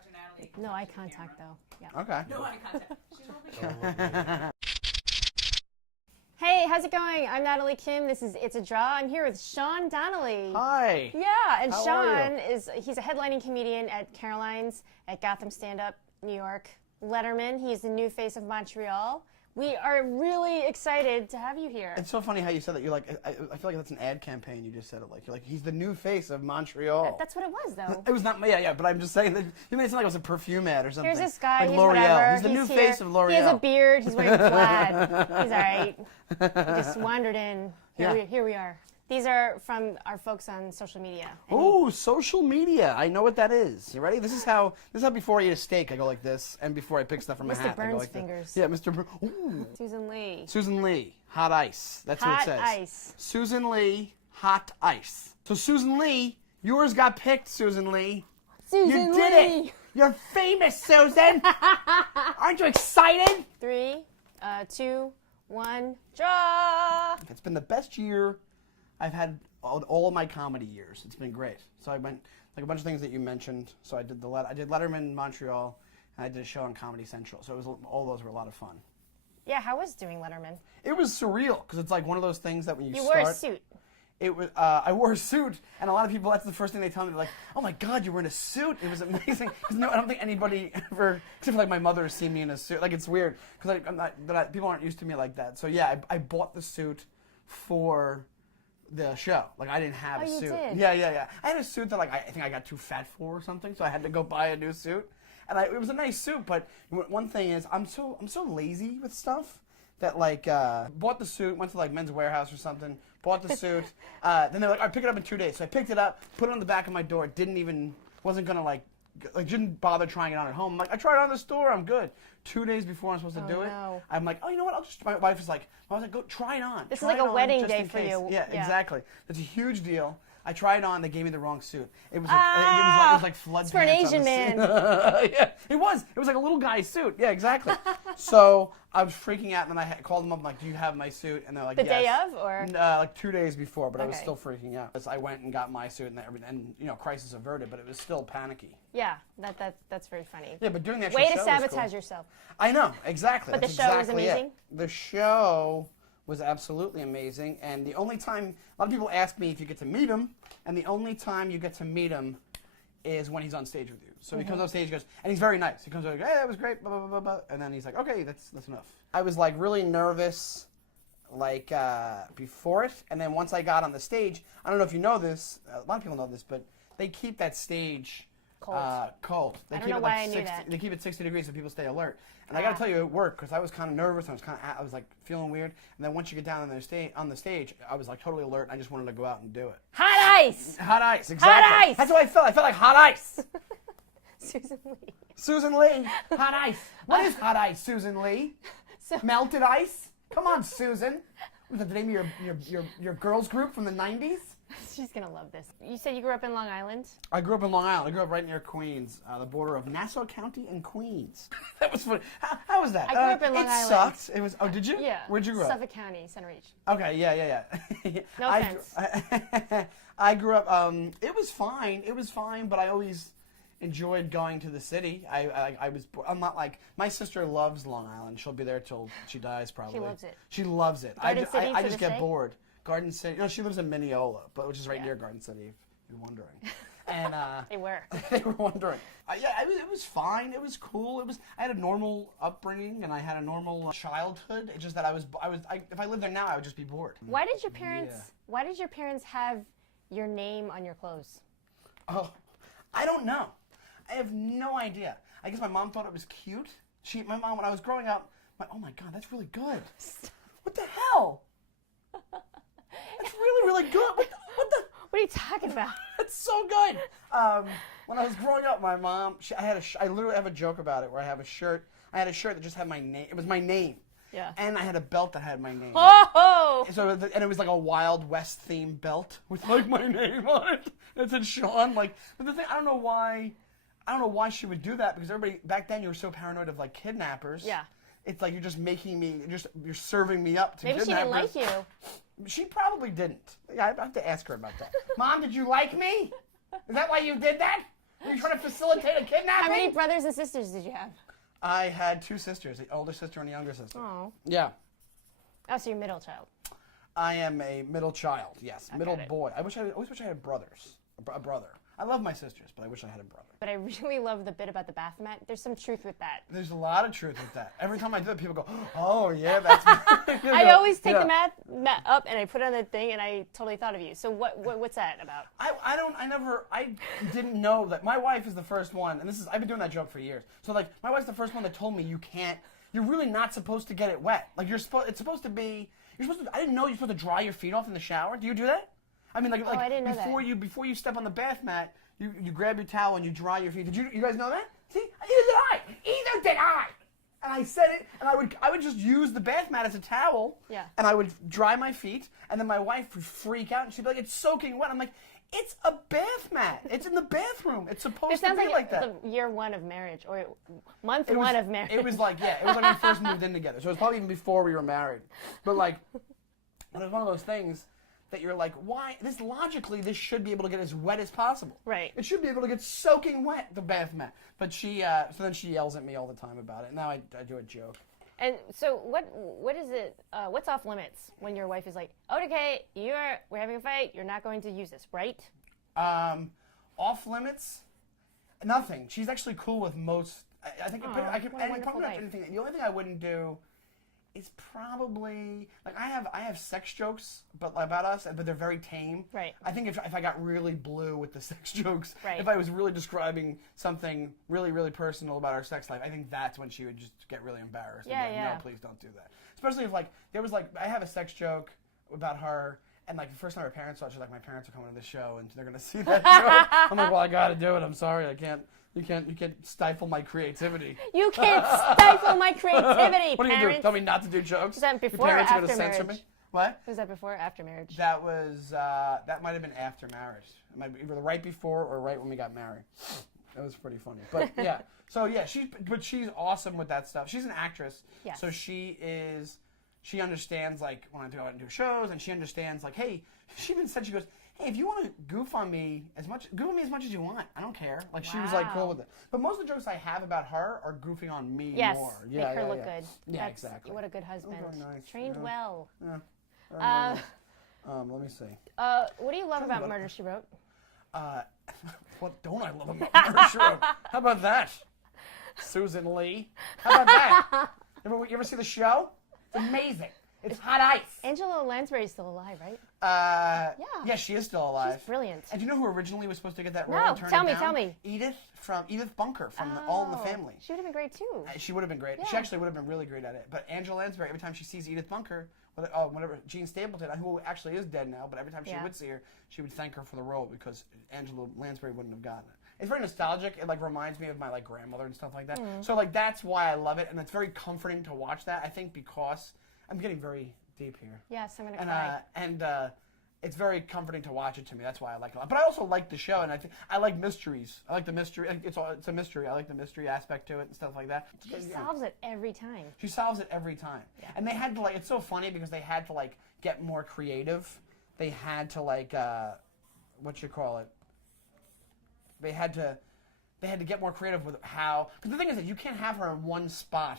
Dr. Natalie. No eye contact, though. Yeah. Okay. No eye contact. She's holding Hey, how's it going? I'm Natalie Kim. This is It's a Draw. I'm here with Sean Donnelly. Hi. Yeah, and How Sean are you? he's a headlining comedian at Caroline's, at Gotham Stand Up, New York. Letterman, he's the new face of Montreal. We are really excited to have you here. It's so funny how you said that. You're like, I feel like that's an ad campaign. You just said it like, you're like, he's the new face of Montreal. That's what it was, though. It was not, yeah, but I'm just saying that you made it sound like it was a perfume ad or something. Here's this guy, like he's L'Oreal. whatever. He's the new here. face of L'Oreal. He has a beard, he's wearing plaid. He's all right. He just wandered in. Here we are. These are from our folks on social media. Oh, social media. I know what that is. You ready? This is how before I eat a steak, I go like this, and before I pick stuff from my Mr. hat, I go Burns like fingers. this. Yeah, Mr. Burns. Ooh. Susan Lee. Susan Lee, hot ice. That's what it says. Hot ice. Susan Lee, hot ice. So Susan Lee, yours got picked, Susan Lee. Susan You did Lee. it. You're famous, Susan. Aren't you excited? 3, 2, 1, draw. It's been the best year I've had all of my comedy years. It's been great. So I went like a bunch of things that you mentioned. So I did Letterman in Montreal, and I did a show on Comedy Central. So it was all those were a lot of fun. Yeah, how was doing Letterman? It was surreal because it's like one of those things that when you You start. wore a suit. It was. I wore a suit, and a lot of people. That's the first thing they tell me. They're like, "Oh my God, you're wearing a suit! It was amazing." 'Cause no, I don't think anybody ever, except for like my mother, has seen me in a suit. Like it's weird because people aren't used to me like that. So yeah, I bought the suit for the show. Like I didn't have a you suit. did? Yeah. I had a suit that like I think I got too fat for or something, so I had to go buy a new suit. And it was a nice suit, but one thing is I'm so lazy with stuff that like bought the suit, went to like Men's Warehouse or something, bought the suit. Then they're like, "All right, pick it up in 2 days." So I picked it up, put it on the back of my door. Wasn't gonna like didn't bother trying it on at home. I'm like, I tried it on the store, I'm good. 2 days before I'm supposed to do it, no. I'm like, oh, you know what? My wife is like, go try it on. This is Try like it a on wedding just day in for case." you. Yeah, Yeah. exactly. It's a huge deal. I tried it on. They gave me the wrong suit. It was like flood It's for an pants on Asian the man. suit. Yeah, it was. It was like a little guy's suit. Yeah, exactly. So I was freaking out, and then I called them up. I'm like, "Do you have my suit?" And they're like, The "Yes." day of, or? Like 2 days before, but I was Okay. still freaking out. So I went and got my suit, and crisis averted, but it was still panicky. Yeah, that's very funny. Yeah, but doing the actual Way show to was sabotage cool. yourself. I know, exactly. But That's the show was exactly it. amazing? The show was absolutely amazing, and the only time, a lot of people ask me if you get to meet him, and the only time you get to meet him is when he's on stage with you. So he comes on stage, he goes, and he's very nice. He comes over, "Hey, that was great, blah, blah, blah, blah," and then he's like, "Okay, that's enough." I was like really nervous, like before it, and then once I got on the stage, I don't know if you know this, a lot of people know this, but they keep that stage cold. They I don't keep know it why like I knew 60, that. They keep it 60 degrees so people stay alert. And I got to tell you, it worked because I was kind of nervous. I was like feeling weird. And then once you get down on the stage, I was like totally alert. And I just wanted to go out and do it. Hot ice! Hot ice, exactly. Hot ice! That's how I felt. I felt like hot ice. Susan Lee. Susan Lee, hot ice. What is hot ice, Susan Lee? Melted ice? Come on, Susan. Was that the name of your girls group from the 90s? She's going to love this. You said you grew up in Long Island? I grew up in Long Island. I grew up right near Queens, the border of Nassau County and Queens. That was funny. How was that? I grew up in Long Island. It sucked. It was. Oh, did you? Yeah. Where'd you grow up? Suffolk County, Center Reach. Okay. Yeah. No offense. I grew up. It was fine. It was fine, but I always enjoyed going to the city. I'm not like my sister loves Long Island. She'll be there till she dies probably. She loves it. She loves it. Garden City I to just this get day? bored. Garden City. No, she lives in Mineola, which is right Yeah. near Garden City. If you're wondering. And They were. they were wondering. It was fine. It was cool. I had a normal upbringing and I had a normal childhood. It's just that if I lived there now, I would just be bored. Why did your parents have your name on your clothes? Oh, I don't know. I have no idea. I guess my mom thought it was cute. My mom, when I was growing up, oh my God, that's really good. What the hell? That's really, really good. What the? What are you talking about? It's so good. When I was growing up, my mom, I literally have a joke about it where I had a shirt that just had my name. It was my name. Yeah. And I had a belt that had my name. Oh! And it was like a Wild West themed belt with like my name on it. It said Sean. But the thing, I don't know why she would do that because everybody back then you were so paranoid of like kidnappers. Yeah. It's like you're just making me, you're serving me up to Maybe kidnappers. she didn't like you. She probably didn't. Yeah, I have to ask her about that. Mom, did you like me? Is that why you did that? Are you trying to facilitate a kidnapping? How many brothers and sisters did you have? I had 2 sisters, the older sister and a younger sister. Oh. Yeah. Oh, so you're middle child. I am a middle child, yes. Middle got it. boy. I always wish I had brothers. A brother. I love my sisters, but I wish I had a brother. But I really love the bit about the bath mat. There's some truth with that. There's a lot of truth with that. Every time I do it, people go, oh, yeah, that's me. I always take the mat up and I put it on the thing, and I totally thought of you. So what's that about? I didn't know that. My wife is the first one, and I've been doing that joke for years. So, like, my wife's the first one that told me you're really not supposed to get it wet. Like, it's supposed to be, I didn't know you're supposed to dry your feet off in the shower. Do you do that? I mean, I didn't know that. before you step on the bath mat, you grab your towel and you dry your feet. Did you guys know that? See, either did I. And I said it, and I would just use the bath mat as a towel. Yeah. And I would dry my feet, and then my wife would freak out, and she'd be like, "It's soaking wet." I'm like, "It's a bath mat. It's in the bathroom. It's supposed to be like that." The year 1 of marriage or month 1 of marriage. It was like when we first moved in together. So it was probably even before we were married. But like, it was one of those things that you're like, why? Logically, this should be able to get as wet as possible. Right. It should be able to get soaking wet, the bath mat. But so then she yells at me all the time about it. Now I do a joke. And so what is it? What's off limits when your wife is like, okay, we're having a fight. You're not going to use this, right? Off limits? Nothing. She's actually cool with most. I think I can probably not do anything. The only thing I wouldn't do is probably like I have sex jokes, but about us, but they're very tame. Right. I think if I got really blue with the sex jokes, right. if I was really describing something really, really personal about our sex life, I think that's when she would just get really embarrassed. Yeah, and be like, no, please don't do that. Especially if I have a sex joke about her. And like the first time her parents saw it, she's like, my parents are coming to the show and they're gonna see that joke. I'm like, well, I gotta do it. I'm sorry, I can't. You can't stifle my creativity. You can't stifle my creativity, What are you gonna do? Tell me not to do jokes? Was that before Your or parents are after gonna censor marriage? me? What? Was that before or after marriage? That was that might have been after marriage. It might be either right before or right when we got married. That was pretty funny. But yeah. So yeah, she's awesome with that stuff. She's an actress. Yes. So she understands like when I go out and do shows, and she understands like, hey, she even said, she goes, hey, if you want to goof on me as much as you want. I don't care. Like she was like cool with it. But most of the jokes I have about her are goofing on me more. Yes, make her look good. Yeah, That's, exactly. What a good husband. Oh, very nice. Trained well. Yeah. Let me see. What do you love about Murder, She Wrote? What don't I love about Murder, She Wrote? How about that? Susan Lee. How about that? You ever see the show? It's amazing. It's hot ice. Angela Lansbury is still alive, right? Yeah, she is still alive. She's brilliant. And do you know who originally was supposed to get that role? No, and turn tell it me, down? tell me. Edith Bunker from All in the Family. She would have been great too. She would have been great. Yeah. She actually would have been really great at it. But Angela Lansbury, every time she sees Edith Bunker, whatever, Jean Stapleton, who actually is dead now, but every time she would see her, she would thank her for the role because Angela Lansbury wouldn't have gotten it. It's very nostalgic. It like reminds me of my like grandmother and stuff like that. So like that's why I love it, and it's very comforting to watch that. I think because I'm getting very deep here. Yes, I'm gonna cry. And it's very comforting to watch it to me. That's why I like it a lot. But I also like the show, and I like mysteries. I like the mystery. It's a mystery. I like the mystery aspect to it and stuff like that. She solves it every time. She solves it every time. Yeah. And they had to like. It's so funny because they had to like get more creative. They had to like what you call it. They had to get more creative with how. Because the thing is that you can't have her in one spot.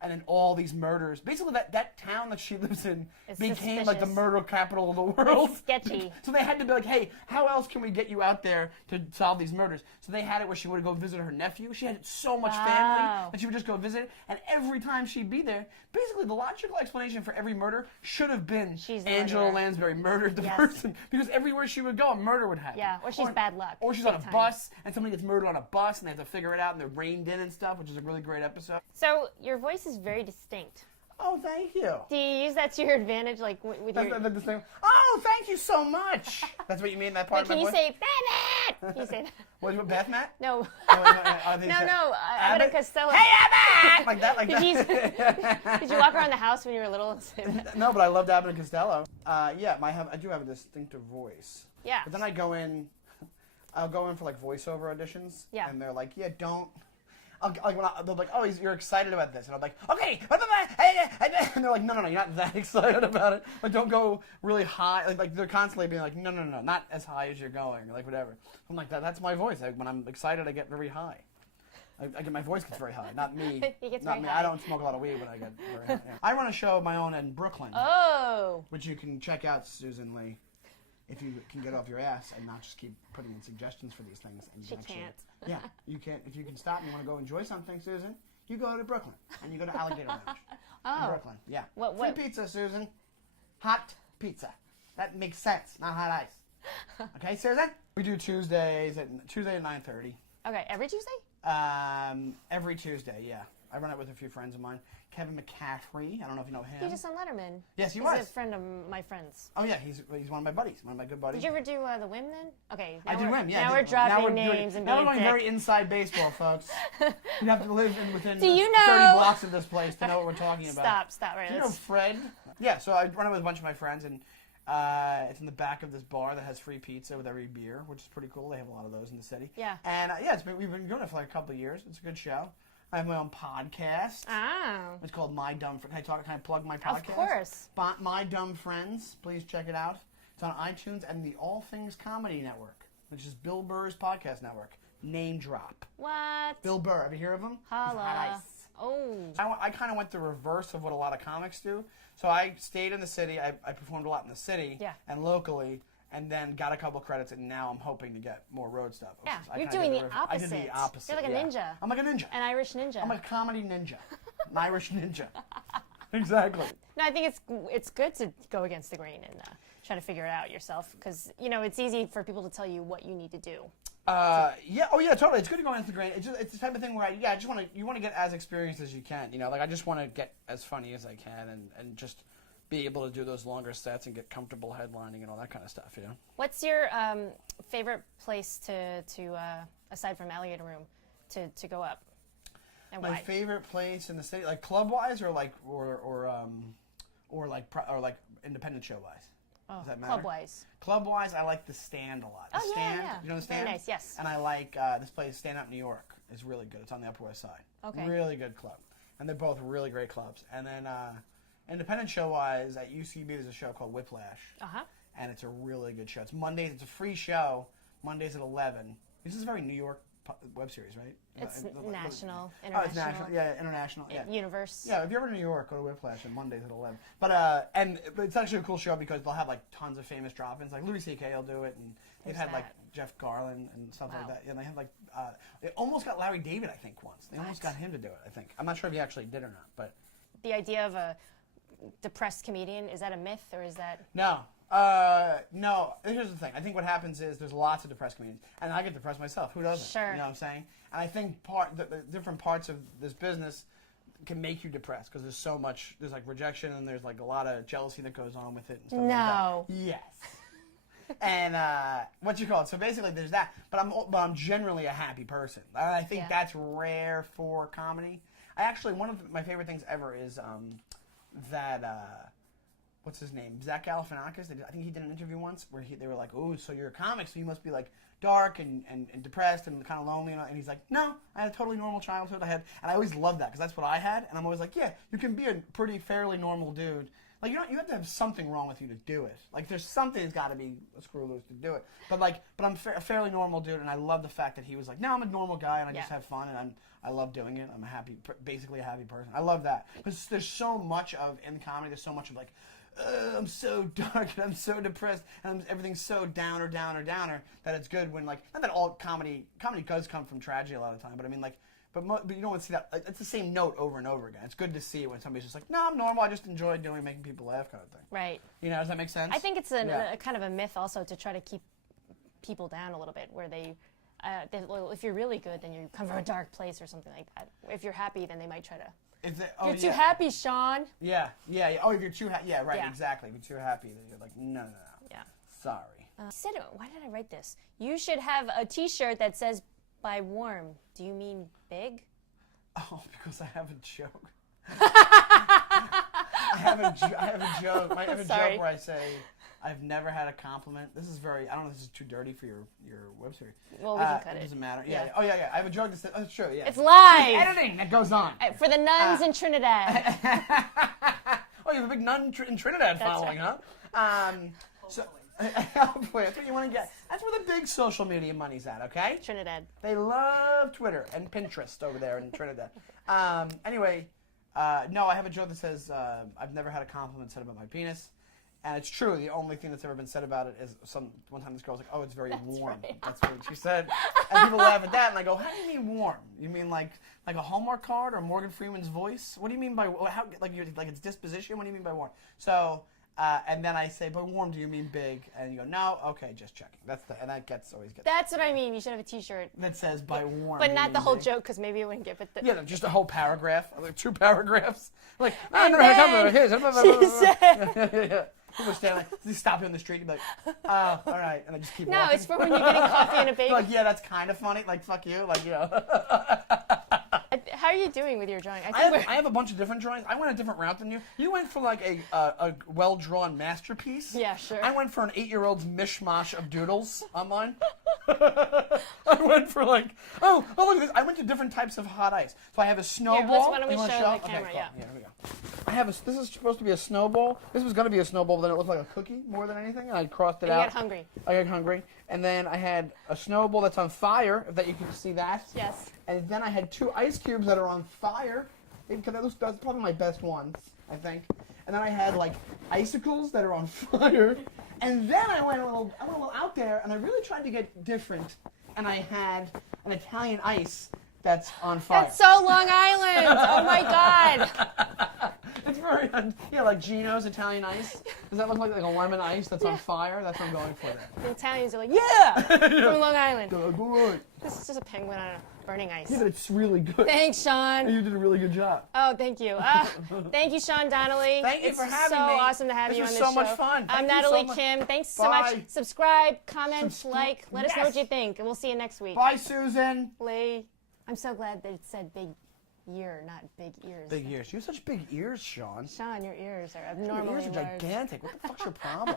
And then all these murders. Basically, that town that she lives in became like the murder capital of the world. It's sketchy. So they had to be like, hey, how else can we get you out there to solve these murders? So they had it where she would go visit her nephew. She had so much family that she would just go visit. And every time she'd be there, basically the logical explanation for every murder should have been Angela Lansbury murdered the person. Because everywhere she would go, a murder would happen. Yeah, or she's bad luck. Or she's on a bus, and somebody gets murdered on a bus, and they have to figure it out, and they're reined in and stuff, which is a really great episode. So your voice is very distinct. Oh, thank you. Do you use that to your advantage, like with your? Oh, thank you so much. That's what you mean, that part of my voice? Can you say Batman? Can you say that? What, Beth Matt? No. No. Abbott and Costello. Hey, Abbott! Like that. Did you walk around the house when you were little and say that? No, but I loved Abbott and Costello. Yeah, I do have a distinctive voice. Yeah. But then I'll go in for like voiceover auditions. Yeah. And they're like, yeah, don't. like when they're like, oh, you're excited about this, and I'm like, okay, and they're like, no, you're not that excited about it. Like, don't go really high. Like they're constantly being like, no, not as high as you're going, like whatever. I'm like, that's my voice. When I'm excited, I get very high. I get my voice gets very high. Not me. He gets not very me. high. I don't smoke a lot of weed when I get very high. Yeah. I run a show of my own in Brooklyn, Oh. which you can check out, Susan Lee, if you can get off your ass and not just keep putting in suggestions for these things. And She actually, can't. Yeah, you can. If you can stop and you want to go enjoy something, Susan, you go to Brooklyn and you go to Alligator Lounge in Oh. Brooklyn. Yeah. What- Free pizza, Susan. Hot pizza. That makes sense. Not hot ice. Okay, Susan. We do Tuesday at 9:30. Okay, every Tuesday? Every Tuesday, yeah. I run it with a few friends of mine. Kevin McCaffrey, I don't know if you know him. He just on Letterman. Yes, he He's was. a friend of my friends. Oh yeah, he's one of my buddies, one of my good buddies. Did you ever do the Whim then? Okay. I do Whim, yeah. Now I we're did. dropping names and now being we're going thick. very inside baseball, folks. You have to live within Do you 30 know- blocks of this place to know what we're talking about. Stop, right. Do you know Fred? Yeah, so I run it with a bunch of my friends, and it's in the back of this bar that has free pizza with every beer, which is pretty cool. They have a lot of those in the city. Yeah. And we've been doing it for like a couple of years. It's a good show. I have my own podcast. Oh. It's called My Dumb Friends. Can I plug my podcast? Of course. My Dumb Friends. Please check it out. It's on iTunes and the All Things Comedy Network, which is Bill Burr's podcast network. Name drop. What? Bill Burr. Have you heard of him? Holla. He's hot ice. Oh. I kind of went the reverse of what a lot of comics do. So I stayed in the city. I performed a lot in the city and locally, and then got a couple credits, and now I'm hoping to get more road stuff. Yeah, I you're kinda doing did the I did opposite. the opposite. You're like a ninja. I'm like a ninja. An Irish ninja. I'm a comedy ninja. An Irish ninja. Exactly. No, I think it's good to go against the grain and try to figure it out yourself, because it's easy for people to tell you what you need to do. Yeah. Oh, yeah. Totally. It's good to go against the grain. It's the type of thing where I just want to get as experienced as you can. Like I just want to get as funny as I can, and just be able to do those longer sets and get comfortable headlining and all that kind of stuff. What's your favorite place to aside from Alligator Room to go up? And My why? favorite place in the city, like club wise, or like independent show wise. Oh, Does that matter? club-wise. Club-wise, I like the Stand a lot. The Oh, yeah, Stand, yeah. you know the Stand? Very nice, yes. And I like this place, Stand Up New York, is really good. It's on the Upper West Side. Okay. Really good club. And they're both really great clubs. And then independent show-wise, at UCB, there's a show called Whiplash. Uh-huh. And it's a really good show. It's Mondays. It's a free show, Mondays at 11. This is a very New York web series, right? It's national, Oh, international. it's national. Yeah, international. Yeah. Universe. Yeah, if you're ever in New York, go to Whiplash on Mondays at 11. But it's actually a cool show because they'll have like tons of famous drop-ins. Like Louis C.K. will do it, and they've Who's had like that? Jeff Garland and stuff like Wow. that. And they have like they almost got Larry David, I think, once. They almost got him to do it, I think. I'm not sure if he actually did or not, but The idea of a depressed comedian, is that a myth or is that? no. No, here's the thing. I think what happens is there's lots of depressed comedians, and I get depressed myself. Who doesn't? Sure. You know what I'm saying? And I think the different parts of this business can make you depressed because there's so much. There's like rejection, and there's like a lot of jealousy that goes on with it. And stuff No. Like that. Yes. And what you call it? So basically, there's that. But I'm generally a happy person. And I think that's rare for comedy. One of my favorite things ever is that. What's his name? Zach Galifianakis. I think he did an interview once where they were like, "Oh, so you're a comic, so you must be like dark and depressed and kind of lonely." And he's like, "No, I had a totally normal childhood. And I always loved that because that's what I had. And I'm always like, yeah, you can be a fairly normal dude. Like you have to have something wrong with you to do it. Like there's something that's got to be a screw loose to do it. But I'm a fairly normal dude, and I love the fact that he was like, no, I'm a normal guy, and I just have fun, and I love doing it. I'm basically a happy person. I love that because there's so much of in comedy. There's so much of like. I'm so dark and I'm so depressed and everything's so downer that it's good when not that all comedy does come from tragedy a lot of the time, but I mean but you don't want to see that. It's the same note over and over again. It's good to see when somebody's just like, no, I'm normal. I just enjoy making people laugh, kind of thing. Right. Does that make sense? I think it's a kind of a myth also to try to keep people down a little bit, where if you're really good, then you come from a dark place or something like that. If you're happy, then they might try to. You're too happy, Sean. Yeah. Oh, if you're too happy. Yeah, right, Yeah. exactly. If you're too happy, then you're like, no. Yeah. Sorry. He said, why did I write this? You should have a T-shirt that says, by warm. Do you mean big? Oh, because I have a joke. I have a joke. I have a joke where I say, I've never had a compliment. This is very. I don't know if this is too dirty for your web series. Well, we can cut it. It doesn't matter. Yeah. Oh yeah. I have a joke to say. Oh, sure. Yeah. It's live. Editing that goes on. For the nuns in Trinidad. Oh, you have a big nun in Trinidad following, right. huh? So, hopefully, that's what you want to get. That's where the big social media money's at, okay? Trinidad. They love Twitter and Pinterest over there in Trinidad. Anyway, no, I have a joke that says, I've never had a compliment said about my penis. And it's true. The only thing that's ever been said about it is one time this girl was like, "Oh, it's very warm." Right. That's what she said. And people laugh at that, and I go, "How do you mean warm? You mean like a Hallmark card or Morgan Freeman's voice? What do you mean by how like its disposition? What do you mean by warm?" So, and then I say, "But warm? Do you mean big?" And you go, "No, okay, just checking." And that always gets. That's what I mean. You should have a T-shirt That says by warm. but not the whole joke, because maybe it wouldn't get. But yeah, just a whole paragraph, like 2 paragraphs. Like, I And never had a then compliment. she said. Yeah. People stand like, they stop you on the street and be like, "Oh, all right," and I just keep No, walking. it's for when you're getting coffee and a bagel. Like, yeah, that's kind of funny. Like, fuck you. Like, you know. How are you doing with your drawing? I have a bunch of different drawings. I went a different route than you. You went for like a well-drawn masterpiece. Yeah, sure. I went for an 8-year-old's mishmash of doodles on mine. I went for like, oh, look at this. I went to different types of hot ice. So I have a snowball. why don't we You wanna show the camera, Okay, cool. yeah. Here we go. I have this is supposed to be a snowball. This was going to be a snowball, but then it looked like a cookie more than anything. And I crossed it You out. got hungry. I got hungry. And then I had a snowball that's on fire, if that you can see that. Yes. And then I had 2 ice cubes that are on fire. Because that's probably my best ones, I think. And then I had like icicles that are on fire. And then I went a little out there, and I really tried to get different. And I had an Italian ice that's on fire. That's so Long Island. Oh my God. It's very, like Gino's Italian ice. Does that look like a lemon ice that's on fire? That's what I'm going for there. The Italians are like, yeah, from Long Island. Good. This is just a penguin on a burning ice. Yeah, but it's really good. Thanks, Sean. You did a really good job. Oh, thank you. Thank you, Sean Donnelly. Thank you for having me. It's so me. awesome to have This you on was this so show. much fun. I'm Thank you so Natalie much. Kim. Thanks so Bye. much. Subscribe, comment, like. Let us know what Yes. you think, and we'll see you next week. Bye, Susan. Lee. I'm so glad that it said big ear, not big ears. Big ears. You have such big ears, Sean. Sean, your ears are Your abnormally ears are large. gigantic. What the fuck's your problem?